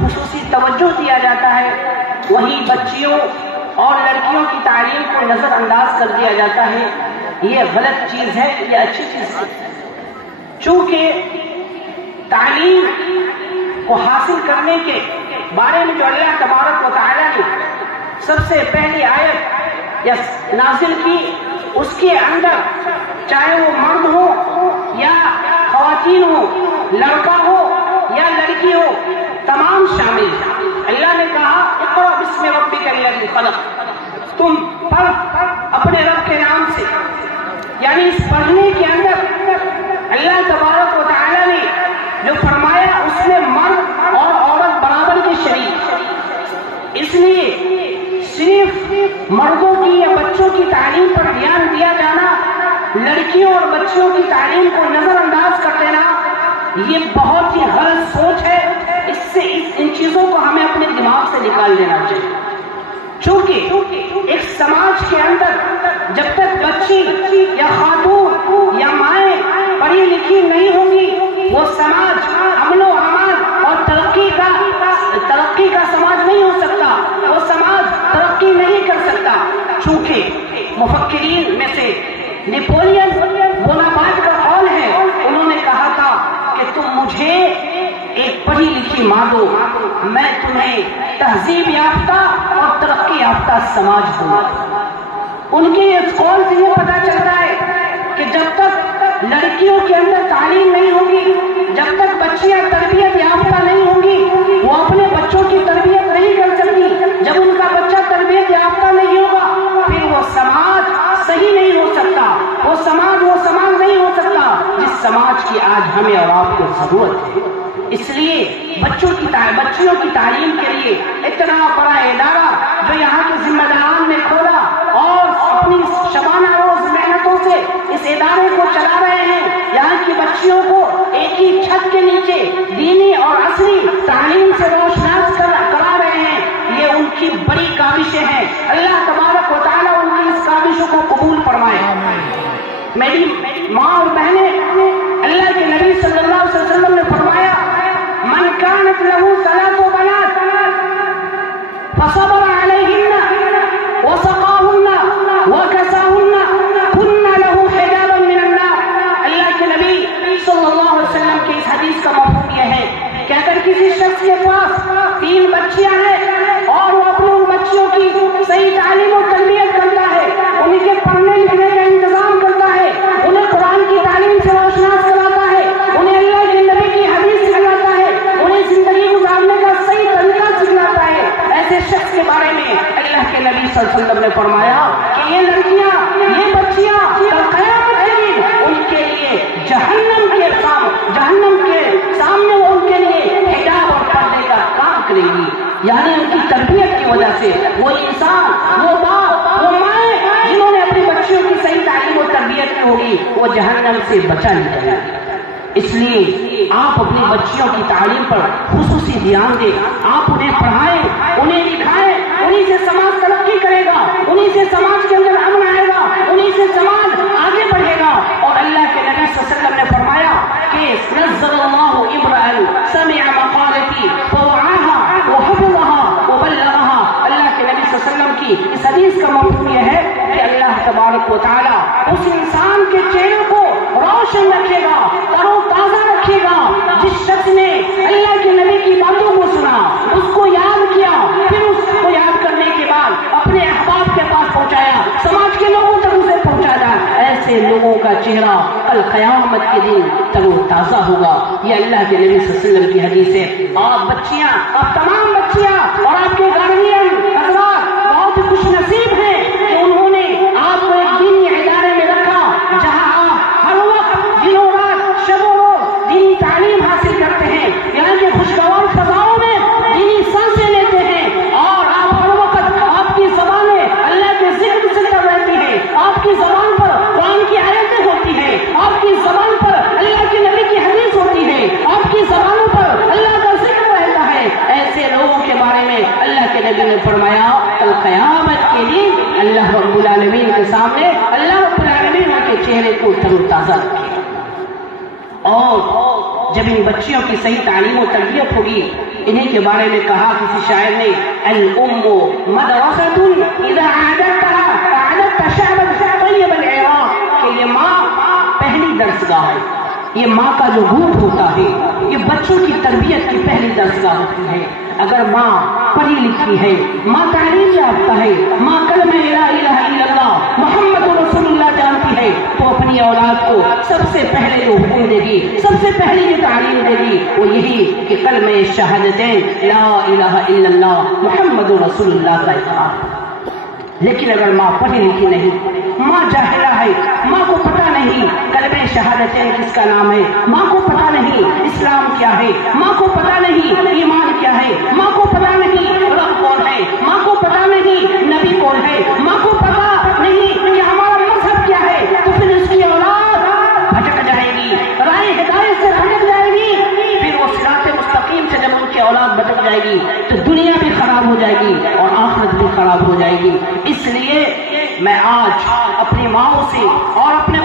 خصوصی توجہ دیا جاتا ہے، وہیں بچیوں اور لڑکیوں کی تعلیم کو نظر انداز کر دیا جاتا ہے۔ یہ غلط چیز ہے، یہ اچھی چیز ہے، چونکہ تعلیم کو حاصل کرنے کے بارے میں جو اللہ تبارک و تعالی نے سب سے پہلی آیت یا نازل کی، اس کے اندر چاہے وہ مرد ہو یا خواتین ہو، لڑکا ہو یا لڑکی ہو، تمام شامل ہیں۔ اللہ نے کہا اقرأ بسم ربک الذی خلق، تم پڑھ اپنے رب کے نام سے، یعنی اس پڑھنے کے اندر اللہ تبارک و تعالی نے جو فرمایا اس میں مرد اور عورت برابر کے شریک، اس لیے صرف مردوں کی یا بچوں کی تعلیم پر دھیان دیا جانا، لڑکیوں اور بچیوں کی تعلیم کو نظر انداز کر دینا، یہ بہت ہی غلط سوچ ہے۔ اس سے ان چیزوں کو ہمیں اپنے دماغ سے نکال دینا چاہیے، چونکہ ایک سماج کے اندر جب تک بچی یا خاتون یا مائیں پڑھی لکھی نہیں ہوں گی، وہ سماج امن و امان اور ترقی کا سماج نہیں ہو سکتا، وہ سماج ترقی نہیں کر سکتا۔ چونکہ مفکرین میں سے نیپولین بوناپارٹ کا قول ہے، انہوں نے کہا تھا کہ تم مجھے ایک پڑھی لکھی ماں دو، میں تمہیں تہذیب یافتہ اور ترقی یافتہ سماج دوں۔ ان کے اس قول سے یہ پتہ چلتا ہے کہ جب تک لڑکیوں کے اندر تعلیم نہیں ہوگی، جب تک بچیاں تربیت یافتہ نہیں ہوں گی، وہ اپنے بچوں کی تربیت نہیں کر سکتی۔ جب ان کا بچہ تربیت یافتہ نہیں ہوگا، پھر وہ سماج صحیح نہیں ہو سکتا، وہ سماج نہیں ہو سکتا جس سماج کی آج ہمیں اور آپ کو ضرورت ہے۔ اس لیے بچیوں کی تعلیم کے لیے اتنا بڑا ادارہ جو یہاں کے ذمہ داران نے کھولا اور اپنی شبانہ روز محنتوں سے اس ادارے کو چلا رہے ہیں، یہاں کی بچیوں کو ایک ہی چھت کے نیچے دینی اور عصری تعلیم سے روشناس کرا رہے ہیں، یہ ان کی بڑی کاوشیں ہیں۔ اللہ تبارک و تعالیٰ ان کی اس کاوشوں کو قبول فرمائے۔ میری ماں اور بہنیں، اللہ کے نبی صلی اللہ علیہ وسلم نے فرمایا من كانت له 3 بنات فصبر عليهن وسقاهن وكساهن كن له حجابا من النار۔ اللہ کے نبی صلی اللہ علیہ وسلم کی اس حدیث کا مفہوم یہ ہے کہ اگر کسی شخص کے پاس 3 بچیاں ہیں اور وہ اپنی ان بچیوں کی صحیح تعلیم و تربیت کرتا ہے، ان کے پڑھنے لکھنے کا انتظام کرتا ہے، انہیں قرآن کی تعلیم سے روشناس کراتا ہے، انہیں اللہ کے نبی کی حدیث سکھلاتا ہے، انہیں زندگی گزارنے کا صحیح طریقہ سکھلاتا ہے، ایسے شخص کے بارے میں اللہ کے نبی صلی اللہ علیہ وسلم نے فرمایا کہ یہ لڑکیاں، یہ بچیاں کل قیامت کے دن ان کے لیے جہنم کے سامنے وہ ان کے لیے حجاب اور پردے کا کام کرے گی، یعنی ان کی تربیت کی وجہ سے وہ انسان، وہ باپ، وہ مائیں جنہوں نے اپنی بچیوں کی صحیح تعلیم و تربیت کی ہوگی، وہ جہنم سے بچا نہیں جائے گا۔ اس لیے آپ اپنی بچیوں کی تعلیم پر خصوصی دھیان دیں، آپ انہیں پڑھائیں، انہیں لکھائیں، انہیں سے سماج ترقی کرے گا، انہیں سے سماج کے اندر امن آئے گا، انہیں سے سماج آگے بڑھے گا۔ اور اللہ کے نبی صلی اللہ علیہ وسلم نے فرمایا کہ نزل اللہ امرأ سمع مقالتی فوعاها وحفظها وبلغها۔ اللہ کے نبی صلی اللہ علیہ وسلم کی اس حدیث کا مفہوم یہ ہے کہ اللہ تبارک و تعالی اس انسان کے چہرے کو روشن رکھے گا، تر و تازہ رکھے گا، جس شخص نے اللہ کے نبی کی باتوں کو سنا، اس کو یاد کیا، پھر اس کو یاد کرنے کے بعد اپنے احباب کے پاس پہنچایا، سماج کے لوگوں تک اسے پہنچایا، ایسے لوگوں کا چہرہ کل قیامت کے دن تر و تازہ ہوگا۔ یہ اللہ کے نبی صلی اللہ علیہ وسلم کی حدیث ہے۔ آپ بچیاں، آپ تمام بچیاں اور آپ کے گارڈین حضرات بہت ہی خوش نصیب ہیں کہ انہوں نے آپ کو ایک دینی ادارے میں رکھا جہاں آپ ہر وقت دنوں رات شب و روز دینی تعلیم حاصل کرتے ہیں، یہاں کے خوشگوار فضاؤں میں دینی سانسیں لیتے ہیں، اور آپ ہر وقت آپ کی زبانیں اللہ کے ذکر سے کر رہتی ہیں، آپ کی زبان پر قرآن کی آیتیں ہوتی ہیں، آپ کی زبان پر اللہ کے نبی کی حدیث ہوتی ہے، آپ کی زبانوں پر اللہ کا ذکر رہتا ہے۔ ایسے لوگوں کے بارے میں اللہ کے نبی نے فرمایا کل قیامت کے دن اللہ رب العالمین کے سامنے اللہ رب العالمین ان کے چہرے کو تر و تازہ رکھے، اور جب ان بچیوں کی صحیح تعلیم و تربیت ہوگی. انہیں کے بارے میں کہا کسی شاعر نے الام مدرسۃ اذا اعددت شعبا طیب العراق، کہ یہ ماں پہلی درسگاہ ہے. یہ ماں کا جو روح ہوتا ہے یہ بچوں کی تربیت کی پہلی درسگاہ ہوتی ہے. اگر ماں پڑھی لکھی ہے، ماں تعلیم یافتہ ہے، ماں کلمہ لا الہ الا اللہ محمد رسول اللہ جانتی ہے، تو اپنی اولاد کو سب سے پہلے جو حکم دے گی، سب سے پہلی جو تعلیم دے گی وہ یہی کہ کلمہ شہادتین لا الہ الا اللہ محمد رسول اللہ کا اقرار. لیکن اگر ماں پڑھی لکھی نہیں، ماں جاہلہ ہے، ماں کو پتہ نہیں کلمہ شہادتین کس کا نام ہے، ماں کو پتہ نہیں اسلام کیا ہے، ماں کو پتہ نہیں ایمان کیا ہے، ماں کو پتہ نہیں رب کون ہے، ماں کو پتہ نہیں نبی کون ہے، ماں کو پتہ نہیں کہ ہمارا مذہب کیا ہے، تو پھر اس کی اولاد بھٹک جائے گی، راہ ہدایت سے بھٹک جائے گی. پھر وہ صراط مستقیم سے جب ان کی اولاد بھٹک جائے گی تو دنیا بھی خراب ہو جائے گی اور آخرت بھی خراب ہو جائے گی. اس لیے میں آج اپنی ماؤں سے اور اپنے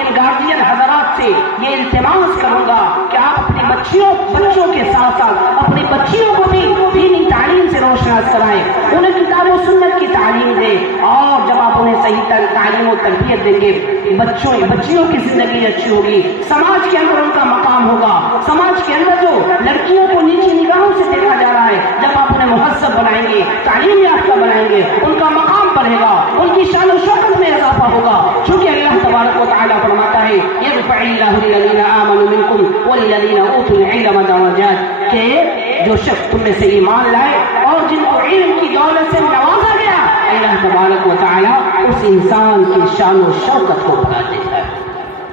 ان گارڈین حضرات سے یہ التماس کروں گا کہ آپ اپنی بچوں کے ساتھ ساتھ اپنی بچیوں کو بھی دینی تعلیم سے روشناس کرائیں، انہیں کتاب و سنت کی تعلیم دیں. اور جب آپ انہیں صحیح تعلیم و تربیت دیں گے، بچیوں کی زندگی اچھی ہوگی، سماج کے اندر ان کا مقام ہوگا. سماج کے اندر جو لڑکیوں کو نیچی نگاہوں سے دیکھا جا رہا ہے، جب آپ انہیں مہذب بنائیں گے، تعلیم یافتہ بنائیں گے، ان کا مقام بڑھے گا، ان کی شان و شوکت میں اضافہ ہوگا. چونکہ اللہ تبارک و تعالیٰ فرماتا ہے یرفع اللہ الذین آمنوا منکم والذین اوتوا العلم درجات، کہ جو شخص تم میں سے ایمان لائے اور جن کو علم کی دولت سے نوازا گیا، اللہ تبارک و تعالیٰ اس انسان کی شان و شوکت کو بڑھا دیتا ہے.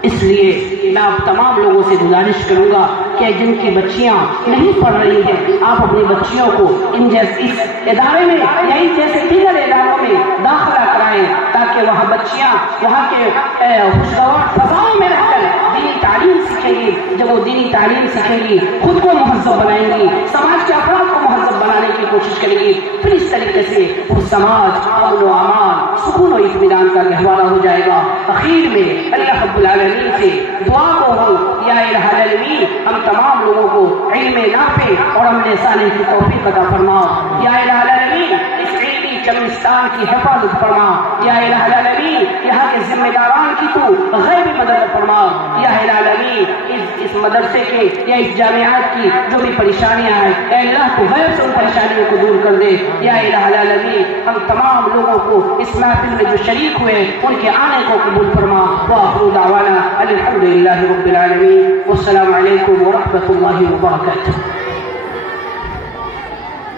اس لیے میں آپ تمام لوگوں سے گزارش کروں گا کہ جن کی بچیاں نہیں پڑھ رہی ہیں، آپ اپنی بچیوں کو اس ادارے میں یا اس جیسے دیگر اداروں میں داخلہ کرائیں، تاکہ وہاں بچیاں وہاں کے خوشگوار فضاؤں میں رہ کر دینی تعلیم سیکھیں گی. جب وہ دینی تعلیم سیکھیں گی، خود کو مہذب بنائیں گی، سماج کے افراد کو مہذب بنانے کی کوشش کریں گی. پھر اس طریقے سے وہ سماج امن و امان، سکون و اطمینان کا گہوارہ ہو جائے گا. اخیر میں اللہ رب العالمین سے دعا کو ہو یا الہ العالمین ہم تمام لوگوں کو علم نافع اور عمل صالح کی توفیق عطا فرما. یا الہ العالمین اس علمی چمنستان کی حفاظت فرما. یا الہ العالمین یہاں کے ذمہ داران کی تو غیبی مدد فرما. یا الہ العالمین اس مدرسے کے یا اس جامعات کی جو بھی پریشانیاں ہیں، اے اللہ تو غیب سے ان پریشانیوں کو دور کر دے. یا الہ العالمین ہم تمام لوگوں کو اس محفل میں جو شریک ہوئے ان کے آنے کو قبول فرما. وآخر دعوانا الحمد للہ رب العالمین. والسلام علیکم ورحمۃ اللہ وبرکاتہ.